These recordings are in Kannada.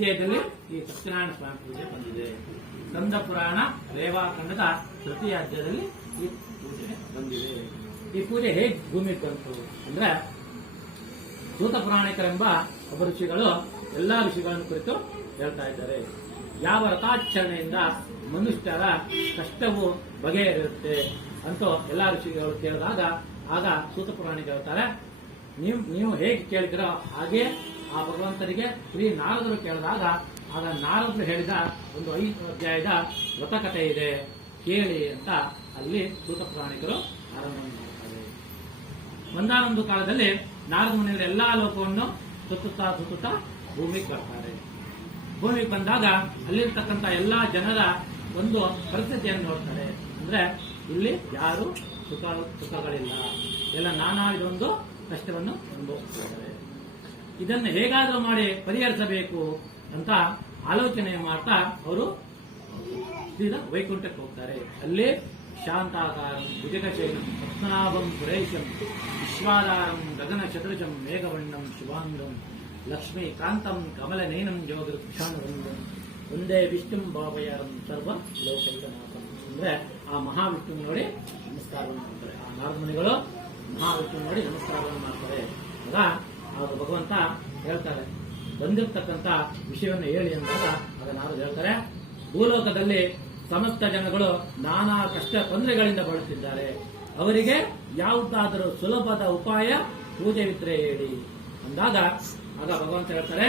ಅಧ್ಯಾಯದಲ್ಲಿ ಈ ಸತ್ಯನಾರಾಯಣ ಸ್ವಾಮಿ ಪೂಜೆ ಬಂದಿದೆ. ಸ್ಕಂದ ಪುರಾಣ ರೇವಾಖಂಡದ ತೃತೀಯ ಅಧ್ಯಾಯದಲ್ಲಿ ಈ ಪೂಜೆ ಬಂದಿದೆ. ಈ ಪೂಜೆ ಹೇಗೆ ಭೂಮಿಗೆ ಬಂತು ಅಂದ್ರೆ, ಸೂತ ಪುರಾಣಿಕರೆಂಬ ಒಬ್ಬ ಋಷಿಗಳು ಎಲ್ಲಾ ಋಷಿಗಳನ್ನು ಕುರಿತು ಹೇಳ್ತಾ ಇದ್ದಾರೆ. ಯಾವ ವ್ರತಾಚರಣೆಯಿಂದ ಮನುಷ್ಯರ ಕಷ್ಟವು ಬಗೆಹರಿಯುತ್ತೆ ಅಂತ ಎಲ್ಲಾ ಋಷಿಗಳು ಕೇಳಿದಾಗ, ಆಗ ಸೂತ ಪುರಾಣಿಕರು ಹೇಳ್ತಾರೆ, ನೀವು ಹೇಗೆ ಕೇಳಿದ್ರೋ ಹಾಗೆ ಆ ಭಗವಂತನಿಗೆ ಶ್ರೀ ನಾರದರು ಕೇಳಿದಾಗ, ಆಗ ನಾರದರು ಹೇಳಿದ ಒಂದು 5 ಅಧ್ಯಾಯದ ವ್ರತಕಥೆ ಇದೆ ಕೇಳಿ ಅಂತ ಅಲ್ಲಿ ಸೂತ ಪುರಾಣಿಕರು ಆರಂಭ ಮಾಡ್ತಾರೆ. ಒಂದಾನೊಂದು ಕಾಲದಲ್ಲಿ ನಾರದ ಮುನಿಯವರು ಎಲ್ಲಾ ಲೋಕವನ್ನು ಸುತ್ತುತ್ತಾ ಭೂಮಿಗೆ ಬರ್ತಾರೆ. ಭೂಮಿಗೆ ಬಂದಾಗ ಅಲ್ಲಿರ್ತಕ್ಕಂಥ ಎಲ್ಲಾ ಜನರ ಒಂದು ಪರಿಸ್ಥಿತಿಯನ್ನು ನೋಡ್ತಾರೆ. ಅಂದ್ರೆ ಇಲ್ಲಿ ಯಾರು ಸುಖಗಳಿಲ್ಲ, ಎಲ್ಲ ನಾನಾ ಒಂದು ಕಷ್ಟವನ್ನು ಅನುಭವಿಸ್ತಾರೆ. ಇದನ್ನು ಹೇಗಾದರೂ ಮಾಡಿ ಪರಿಹರಿಸಬೇಕು ಅಂತ ಆಲೋಚನೆ ಮಾಡ್ತಾ ಅವರು ಸೀದಾ ವೈಕುಂಠಕ್ಕೆ ಹೋಗ್ತಾರೆ. ಅಲ್ಲಿ ಶಾಂತಾಕಾರಂ ಭುಜಗಶಯನಂ ಪದ್ಮನಾಭಂ ಸುರೇಶಂ ವಿಶ್ವಾಧಾರಂ ಗಗನ ಚತುರ್ಜಂ ಮೇಘವಣ್ಣಂ ಶಿವಾಂಗಂ ಲಕ್ಷ್ಮೀಕಾಂತಂ ಕಮಲನಯನಂ ಯೋಗೃಕ್ಷಾಣವೃಂದಂ ಒಂದೇ ವಿಷ್ಣುಂ ಭಾವಯಾರಂ ಸರ್ವ ಲೋಕೈಕನಾಥಂ. ಅಂದ್ರೆ ಆ ಮಹಾವಿಷ್ಣು ನೋಡಿ ನಮಸ್ಕಾರವನ್ನು ಮಾಡ್ತಾರೆ. ಆ ನಾರದ ಮುನಿಗಳು ಮಹಾವಿಷ್ಣು ನೋಡಿ ನಮಸ್ಕಾರವನ್ನು ಮಾಡ್ತಾರೆ. ಆಗ ಭಗವಂತ ಹೇಳ್ತಾರೆ, ಬಂದಿರತಕ್ಕಂತ ವಿಷಯವನ್ನು ಹೇಳಿ ಅಂದಾಗ ಆಗ ನಾರದರು ಹೇಳ್ತಾರೆ, ಭೂಲೋಕದಲ್ಲಿ ಸಮಸ್ತ ಜನಗಳು ನಾನಾ ಕಷ್ಟ ತೊಂದರೆಗಳಿಂದ ಬಳಲುತ್ತಿದ್ದಾರೆ. ಅವರಿಗೆ ಯಾವುದಾದರೂ ಸುಲಭದ ಉಪಾಯ ಪೂಜೆವಿದ್ರೆ ಹೇಳಿ ಅಂದಾಗ ಆಗ ಭಗವಂತ ಹೇಳ್ತಾರೆ,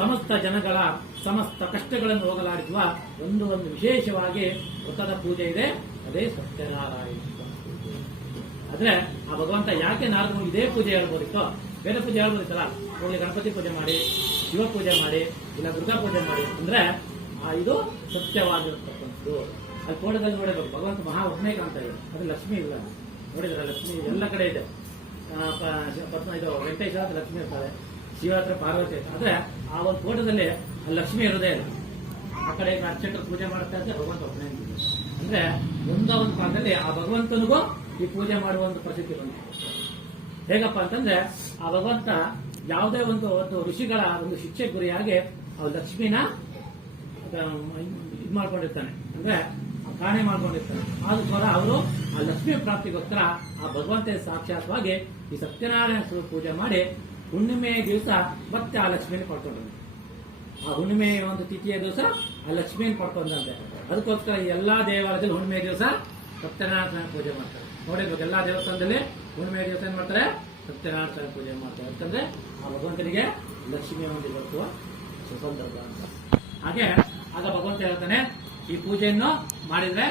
ಸಮಸ್ತ ಜನಗಳ ಸಮಸ್ತ ಕಷ್ಟಗಳನ್ನು ಹೋಗಲಾಡಿಸುವ ಒಂದು ವಿಶೇಷವಾಗಿ ವ್ರತದ ಪೂಜೆ ಇದೆ, ಅದೇ ಸತ್ಯನಾರಾಯಣ ಪೂಜೆ. ಆದ್ರೆ ಆ ಭಗವಂತ ಯಾಕೆ ನಾರದರು ಇದೇ ಪೂಜೆ ಹೇಳ್ಬೋದಿತ್ತು, ಬೇರೆ ಪೂಜೆ ಹೇಳ್ಬೋದಿತ್ತಲ್ಲ, ಹೋಗ್ಲಿ ಗಣಪತಿ ಪೂಜೆ ಮಾಡಿ, ಶಿವ ಪೂಜೆ ಮಾಡಿ, ಇಲ್ಲ ದುರ್ಗಾ ಪೂಜೆ ಮಾಡಿ ಅಂದ್ರೆ ಇದು ಸತ್ಯವಾಗಿರತಕ್ಕಂಥದ್ದು. ಅಲ್ಲಿ ತೋಟದಲ್ಲಿ ನೋಡಬೇಕು, ಭಗವಂತ ಮಹಾ ಒಬ್ಬನೇ ಕಾಣ್ತಾ ಇದೆ, ಅದು ಲಕ್ಷ್ಮಿ ಇಲ್ಲ. ನೋಡಿದ್ರೆ ಲಕ್ಷ್ಮಿ ಎಲ್ಲ ಕಡೆ ಇದೆ. ಇದು ವೆಂಕಟೇಶ್ವರ ಹತ್ರ ಲಕ್ಷ್ಮಿ ಇರ್ತಾರೆ, ಶಿವ ಹತ್ರ ಪಾರ್ವತಿ ಇರ್ತಾರೆ. ಆದ್ರೆ ಆ ಒಂದು ತೋಟದಲ್ಲಿ ಲಕ್ಷ್ಮಿ ಇರೋದೇ ಇಲ್ಲ. ಆ ಕಡೆ ಅರ್ಚಕರು ಪೂಜೆ ಮಾಡ್ತಾ ಇದ್ರೆ ಭಗವಂತ ಒಬ್ಬನೇ ಅಂದ್ರೆ ಒಂದು ಕಾಲದಲ್ಲಿ ಆ ಭಗವಂತನಿಗೂ ಈ ಪೂಜೆ ಮಾಡುವ ಒಂದು ಪರಿಸ್ಥಿತಿ ಬಂತು. ಹೇಗಪ್ಪ ಅಂತಂದ್ರೆ ಆ ಭಗವಂತ ಯಾವುದೇ ಒಂದು ಋಷಿಗಳ ಒಂದು ಶಿಕ್ಷೆ ಗುರಿಯಾಗಿ ಆ ಲಕ್ಷ್ಮಿನ ಇದು ಮಾಡ್ಕೊಂಡಿರ್ತಾನೆ, ಅಂದ್ರೆ ಕಾಣೆ ಮಾಡ್ಕೊಂಡಿರ್ತಾನೆ. ಆದ ಸ್ವರ ಅವರು ಆ ಲಕ್ಷ್ಮಿ ಪ್ರಾಪ್ತಿಗೋಸ್ಕರ ಆ ಭಗವಂತ ಸಾಕ್ಷಾತ್ವಾಗಿ ಈ ಸತ್ಯನಾರಾಯಣ ಪೂಜೆ ಮಾಡಿ ಹುಣ್ಣಿಮೆ ದಿವಸ ಮತ್ತೆ ಆ ಲಕ್ಷ್ಮಿಯನ್ನು ಪಡ್ಕೊಂಡ್ರು. ಆ ಹುಣ್ಣಿಮೆ ಒಂದು ತಿಥಿಯ ದಿವಸ ಆ ಲಕ್ಷ್ಮಿಯನ್ನು ಪಡ್ಕೊಂಡಂತೆ. ಅದಕ್ಕೋಸ್ಕರ ಎಲ್ಲಾ ದೇವಾಲಯದಲ್ಲಿ ಹುಣ್ಣಿಮೆ ದಿವಸ ಸತ್ಯನಾರಾಯಣ ಪೂಜೆ ಮಾಡ್ತಾರೆ. ನೋಡಿರ್ಬೇಕು, ಎಲ್ಲಾ ದೇವಸ್ಥಾನದಲ್ಲಿ ಹುಣ್ಣಿಮೆ ದಿವಸ ಏನ್ ಮಾಡ್ತಾರೆ, ಸತ್ಯನಾರಾಯಣ ಪೂಜೆ ಮಾಡ್ತಾರೆ. ಯಾಕಂದ್ರೆ ಆ ಭಗವಂತನಿಗೆ ಲಕ್ಷ್ಮಿಯ ಒಂದು ಬರುವ ಸಂದರ್ಭ ಅಂತ. ಹಾಗೆ ಆಗ ಭಗವಂತ ಹೇಳ್ತಾನೆ, ಈ ಪೂಜೆಯನ್ನು ಮಾಡಿದ್ರೆ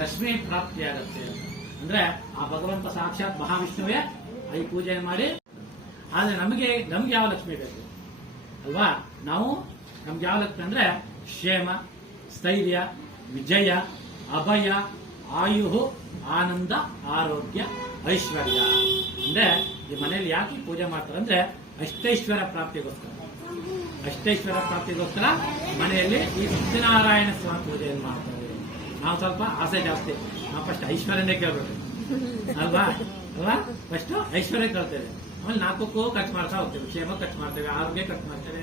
ಲಕ್ಷ್ಮಿ ಪ್ರಾಪ್ತಿಯಾಗತ್ತೆ. ಅಂದ್ರೆ ಆ ಭಗವಂತ ಸಾಕ್ಷಾತ್ ಮಹಾವಿಷ್ಣುವೇ ಈ ಪೂಜೆಯನ್ನು ಮಾಡಿ. ಆದ್ರೆ ನಮ್ಗೆ ಯಾವ ಲಕ್ಷ್ಮಿ ಬೇಕು ಅಲ್ವಾ? ನಮ್ಗೆ ಯಾವ ಲಕ್ಷ್ಮಿ ಅಂದ್ರೆ ಕ್ಷೇಮ, ಸ್ಥೈರ್ಯ, ವಿಜಯ, ಅಭಯ, ಆಯು, ಆನಂದ, ಆರೋಗ್ಯ, ಐಶ್ವರ್ಯ. ಅಂದ್ರೆ ಈ ಮನೆಯಲ್ಲಿ ಯಾಕೆ ಪೂಜೆ ಮಾಡ್ತಾರೆ ಅಂದ್ರೆ ಅಷ್ಟೈಶ್ವರ್ಯ ಪ್ರಾಪ್ತಿಗೋಸ್ಕರ. ಅಷ್ಟೈಶ್ವರ್ಯ ಪ್ರಾಪ್ತಿಗೋಸ್ಕರ ಮನೆಯಲ್ಲಿ ಈ ಸತ್ಯನಾರಾಯಣ ಸ್ವಾಮಿ ಪೂಜೆಯನ್ನು ಮಾಡ್ತಾರೆ. ನಾವು ಸ್ವಲ್ಪ ಆಸೆ ಜಾಸ್ತಿ, ನಾವು ಫಸ್ಟ್ ಐಶ್ವರ್ಯನೇ ಕೇಳ್ಬೇಕು ಅಲ್ವಾ? ಫಸ್ಟ್ ಐಶ್ವರ್ಯ ಕೇಳ್ತೇವೆ, ಆಮೇಲೆ 4ಕ್ಕೂ ಖರ್ಚು ಮಾಡ್ತಾ ಹೋಗ್ತೇವೆ. ಕ್ಷೇಮ ಖರ್ಚು ಮಾಡ್ತೇವೆ, ಆರೋಗ್ಯ ಖರ್ಚು ಮಾಡ್ತೇವೆ,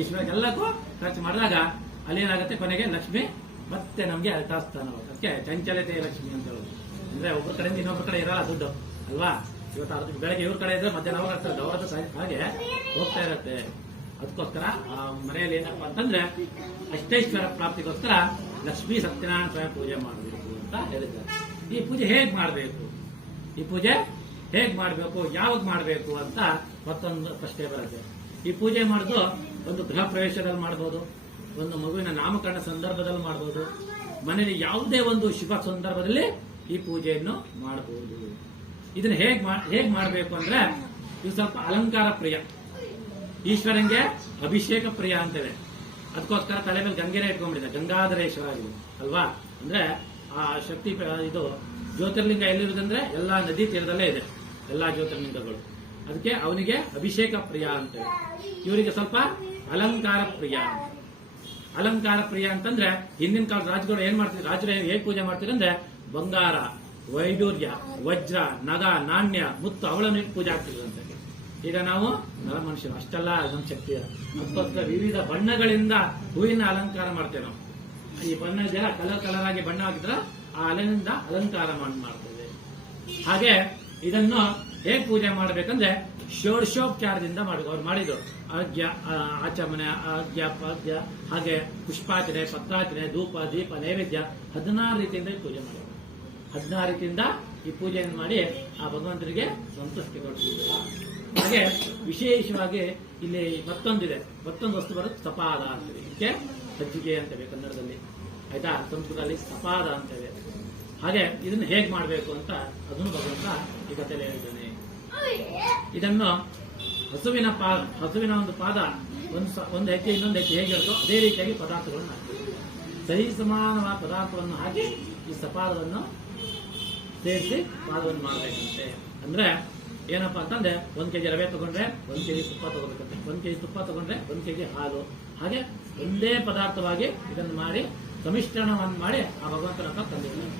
ಐಶ್ವರ್ಯ ಎಲ್ಲಕ್ಕೂ ಖರ್ಚು ಮಾಡಿದಾಗ ಅಲ್ಲೇನಾಗುತ್ತೆ, ಕೊನೆಗೆ ಲಕ್ಷ್ಮಿ ಮತ್ತೆ ನಮ್ಗೆ ಅಳ್ತಾಸ್ತಾನ. ಅದಕ್ಕೆ ಚಂಚಲತೆ ಲಕ್ಷ್ಮಿ ಅಂತ ಹೇಳೋದು. ಅಂದ್ರೆ ಒಬ್ಬರ ಕಡೆಯಿಂದ ಇನ್ನೊಬ್ಬರ ಕಡೆ ಇರಲ್ಲ ದುಡ್ಡು ಅಲ್ವಾ? ಇವತ್ತು ಬೆಳಗ್ಗೆ ಇವ್ರ ಕಡೆ ಇದ್ರೆ ಮಧ್ಯಾಹ್ನ ಅವಾಗ ಆಗ್ತದೆ, ಅವ್ರದ್ದು ಹಾಗೆ ಹೋಗ್ತಾ ಇರುತ್ತೆ. ಅದಕ್ಕೋಸ್ಕರ ಆ ಮನೆಯಲ್ಲಿ ಏನಪ್ಪಾ ಅಂತಂದ್ರೆ ಅಷ್ಟೈಶ್ವರ ಪ್ರಾಪ್ತಿಗೋಸ್ಕರ ಲಕ್ಷ್ಮೀ ಸತ್ಯನಾರಾಯಣ ಸ್ವಾಮಿ ಪೂಜೆ ಮಾಡಬೇಕು ಅಂತ ಹೇಳಿದ್ದಾರೆ. ಈ ಪೂಜೆ ಹೇಗ್ ಮಾಡಬೇಕು, ಈ ಪೂಜೆ ಹೇಗ್ ಮಾಡಬೇಕು, ಯಾವಾಗ ಮಾಡಬೇಕು ಅಂತ ಮತ್ತೊಂದು ಪ್ರಶ್ನೆ ಬರುತ್ತೆ. ಈ ಪೂಜೆ ಮಾಡೋದು ಒಂದು ಗೃಹ ಪ್ರವೇಶದಲ್ಲಿ ಮಾಡಬಹುದು, ಒಂದು ಮಗುವಿನ ನಾಮಕರಣ ಸಂದರ್ಭದಲ್ಲಿ ಮಾಡಬಹುದು, ಮನೆಯಲ್ಲಿ ಯಾವುದೇ ಒಂದು ಶುಭ ಸಂದರ್ಭದಲ್ಲಿ ಈ ಪೂಜೆಯನ್ನು ಮಾಡಬಹುದು. ಇದನ್ನ ಹೇಗ್ ಮಾಡಬೇಕು ಅಂದ್ರೆ ಇದು ಸ್ವಲ್ಪ ಅಲಂಕಾರ ಪ್ರಿಯ, ಈಶ್ವರಂಗೆ ಅಭಿಷೇಕ ಪ್ರಿಯ ಅಂತೇವೆ. ಅದಕ್ಕೋಸ್ಕರ ತಲೆ ಮೇಲೆ ಗಂಗೆನೇ ಇಟ್ಕೊಂಡ್ಬಿಟ್ಟಿದೆ, ಗಂಗಾಧರೇಶ್ವರ ಆಗಿದೆ ಅಲ್ವಾ? ಅಂದ್ರೆ ಆ ಶಕ್ತಿ ಇದು ಜ್ಯೋತಿರ್ಲಿಂಗ ಎಲ್ಲಿರುವುದಂದ್ರೆ ಎಲ್ಲಾ ನದಿ ತೀರದಲ್ಲೇ ಇದೆ, ಎಲ್ಲಾ ಜ್ಯೋತಿರ್ಲಿಂಗಗಳು. ಅದಕ್ಕೆ ಅವನಿಗೆ ಅಭಿಷೇಕ ಪ್ರಿಯ ಅಂತೇವೆ. ಇವರಿಗೆ ಸ್ವಲ್ಪ ಅಲಂಕಾರ ಪ್ರಿಯ. ಅಲಂಕಾರ ಪ್ರಿಯ ಅಂತಂದ್ರೆ ಹಿಂದಿನ ಕಾಲದ ರಾಜಗಳು ಏನ್ ಮಾಡ್ತಿದ್ರು, ರಾಜರು ಹೇಗೆ ಪೂಜೆ ಮಾಡ್ತಿದ್ರು ಅಂದ್ರೆ ಬಂಗಾರ, ವೈಡೂರ್ಯ, ವಜ್ರ, ನಗ, ನಾಣ್ಯ, ಮುತ್ತು ಅವಳನ್ನು ಪೂಜೆ ಆಗ್ತಿದ್ರಂತೆ. ಈಗ ನಾವು ನರ ಮನುಷ್ಯರು ಅಷ್ಟೆಲ್ಲ ನಮ್ಮ ಶಕ್ತಿ ಅದಕ್ಕೋಸ್ಕರ ವಿವಿಧ ಬಣ್ಣಗಳಿಂದ ಹೂವಿನ ಅಲಂಕಾರ ಮಾಡ್ತೇವೆ ನಾವು. ಈ ಬಣ್ಣ ಇದೆಲ್ಲ ಕಲರ್ ಆಗಿ ಬಣ್ಣ ಹಾಕಿದ್ರ ಆ ಅಲನಿಂದ ಅಲಂಕಾರ ಮಾಡ್ತೇವೆ. ಹಾಗೆ ಇದನ್ನು ಹೇಗೆ ಪೂಜೆ ಮಾಡಬೇಕಂದ್ರೆ ಷೋಡಶೋಪಚಾರದಿಂದ ಮಾಡಬೇಕು. ಅವ್ರು ಮಾಡಿದ್ರು ಅರ್ಘ್ಯ, ಆಚಮನೆ, ಅರ್ಘ್ಯ, ಪಾದ್ಯ, ಹಾಗೆ ಪುಷ್ಪಾರ್ಚನೆ, ಪತ್ರಾರ್ಚನೆ, ಧೂಪ, ದೀಪ, ನೈವೇದ್ಯ 16 ರೀತಿಯಿಂದ ಪೂಜೆ ಮಾಡಿ 16 ರೀತಿಯಿಂದ ಈ ಪೂಜೆಯನ್ನು ಮಾಡಿ ಆ ಭಗವಂತನಿಗೆ ಸಂತುಷ್ಟಿಗೊಳಿಸಿದ್ರು. ಹಾಗೆ ವಿಶೇಷವಾಗಿ ಇಲ್ಲಿ ಮತ್ತೊಂದು ವಸ್ತು ಬರುತ್ತೆ ಸಪಾದ ಅಂತೇವೆ. ಇದಕ್ಕೆ ಸಜ್ಜಿಗೆ ಅಂತೇವೆ ಕನ್ನಡದಲ್ಲಿ, ಆಯ್ತಾ? ಸಂಸ್ಕೃತದಲ್ಲಿ ಸಪಾದ ಅಂತೇವೆ. ಹಾಗೆ ಇದನ್ನು ಹೇಗೆ ಮಾಡಬೇಕು ಅಂತ ಅದನ್ನು ಭಗವಂತ ಈ ಕಥೆಯಲ್ಲಿ ಹೇಳಿದ್ದಾನೆ. ಇದನ್ನು ಹಸುವಿನ ಒಂದು ಪಾದ ಒಂದು ಹೆಜ್ಜೆ ಇನ್ನೊಂದು ಹೆಜ್ಜೆ ಹೇಗೆ ಇರುತ್ತೋ ಅದೇ ರೀತಿಯಾಗಿ ಪದಾರ್ಥಗಳನ್ನು ಹಾಕ್ತೀವಿ. ಸರಿ ಸಮಾನವಾದ ಪದಾರ್ಥವನ್ನು ಹಾಕಿ ಈ ಸಪಾದವನ್ನು ಸೇರಿಸಿ ಪಾದವನ್ನು ಮಾಡಬೇಕಂತೆ. ಅಂದ್ರೆ ಏನಪ್ಪಾ ಅಂತಂದ್ರೆ 1 kg ರವೆ ತಗೊಂಡ್ರೆ 1 kg ತುಪ್ಪ ತಗೋಬೇಕಂತೆ, 1 kg ತುಪ್ಪ ತಗೊಂಡ್ರೆ 1 kg ಹಾಲು, ಹಾಗೆ ಒಂದೇ ಪದಾರ್ಥವಾಗಿ ಇದನ್ನು ಮಾಡಿ ಸಮಿಶ್ರಣವನ್ನು ಮಾಡಿ ಆ ಭಗವಂತನ ಹತ್ರ ತಂದಿದ್ದಾನೆ.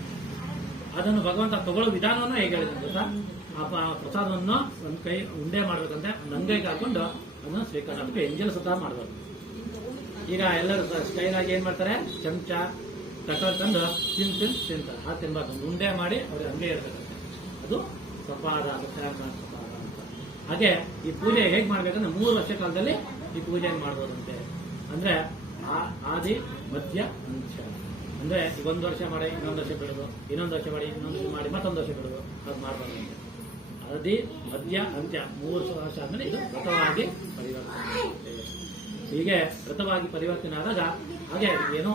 ಅದನ್ನು ಭಗವಂತ ತಗೊಳ್ಳೋ ವಿಧಾನವನ್ನು ಹೇಗೆ ಹೇಳಿದ ಗೊತ್ತಾ? ಆ ಪ್ರಸಾದವನ್ನು ಒಂದು ಕೈ ಉಂಡೆ ಮಾಡ್ಬೇಕಂತೆ, ಒಂದು ಅಂಗೈಗೆ ಹಾಕೊಂಡು ಅದನ್ನು ಸ್ವೀಕಾರ ಮಾಡಬೇಕು. ಎಂಜಲ್ ಸುತ್ತ ಮಾಡಬೇಕು. ಈಗ ಎಲ್ಲರೂ ಸ್ಟೈಲ್ ಆಗಿ ಏನ್ ಮಾಡ್ತಾರೆ, ಚಮಚ ತಂದು ತಿಂತಾರೆ. ಆ ತಿನ್ಬಾರ್ದು, ಒಂದು ಉಂಡೆ ಮಾಡಿ ಅವ್ರಿಗೆ ಅಂಗೈ ಇರ್ಬೇಕಂತೆ. ಅದು ಸಪಾದ, ಸಪಾದ ಅಂತ. ಹಾಗೆ ಈ ಪೂಜೆ ಹೇಗೆ ಮಾಡ್ಬೇಕಂದ್ರೆ 3 ವರ್ಷ ಕಾಲದಲ್ಲಿ ಈ ಪೂಜೆಯನ್ನು ಮಾಡ್ಬೋದಂತೆ. ಅಂದ್ರೆ ಆದಿ ಮಧ್ಯ ಅಂತ್ಯ. ಅಂದ್ರೆ ಈಗ 1 ವರ್ಷ ಮಾಡಿ ಇನ್ನೊಂದು ವರ್ಷ ಬಿಡೋದು, ಇನ್ನೊಂದು ವರ್ಷ ಮಾಡಿ ಇನ್ನೊಂದು ವರ್ಷ ಮಾಡಿ ಮತ್ತೊಂದು ವರ್ಷ ಬಿಡೋದು, ಅದು ಮಾಡಬಾರ್ದು. ಆದಿ ಮಧ್ಯ ಅಂತ್ಯ 3 ವರ್ಷ ಆದ್ಮೇಲೆ ಇದು ವ್ರತವಾಗಿ ಪರಿವರ್ತನೆ ಆಗುತ್ತೆ. ಹೀಗೆ ವ್ರತವಾಗಿ ಪರಿವರ್ತನೆ ಆದಾಗ ಹಾಗೆ ಏನೋ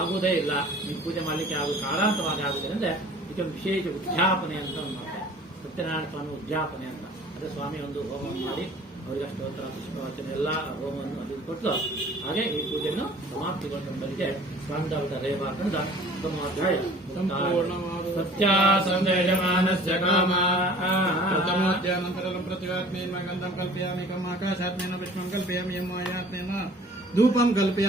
ಆಗುವುದೇ ಇಲ್ಲ, ನೀವು ಪೂಜೆ ಮಾಡ್ಲಿಕ್ಕೆ ಕಾಲಾಂತವಾಗಿ ಆಗುವುದೇ ಅಂದ್ರೆ ಇದೊಂದು ವಿಶೇಷ ಉದ್ಯಾಪನೆ ಅಂತ ಮಾಡ್ತಾರೆ. ಸತ್ಯನಾರಾಯಣ ಸ್ವಾಮಿ ಉದ್ಯಾಪನೆ ಅಂತ. ಅದೇ ಸ್ವಾಮಿ ಒಂದು ಹೋಮ ಮಾಡಿ ಅವರಿಗೆ ಅಷ್ಟೋತ್ತರ ಪುಷ್ಪವಾಚನೆ ಎಲ್ಲ ಹೋಮವನ್ನು ಅದು ಕೊಟ್ಟು ಹಾಗೆ ಈ ಪೂಜೆಯನ್ನು ಸಮಾಪ್ತಿಗೊಳಿಸುವುದಕ್ಕೆ ಸ್ವಾಮಿದಾವದ ರೇವಾಕಂದ ಉತ್ತಮಾಧ್ಯಾಯ ಸತ್ಯಾಸಂದೇಯಮಾನಸ್ಯ ಕಾಮ ಪ್ರಥಮೋಧ್ಯಾನಂತರಂ ಪ್ರತಿವಾತ್ಮೇನ ಗಂಧಂ ಕಲ್ಪಯಾಮಿ ಕಂ ಆಕಾಶಾತ್ಮೇನ ವಿಷ್ಣುಂ ಕಲ್ಪಯಾಮಿ ಯಂ ಮಾಯಾತ್ಮೇನ ಧೂಪಂ ಕಲ್ಪಯಾಮಿ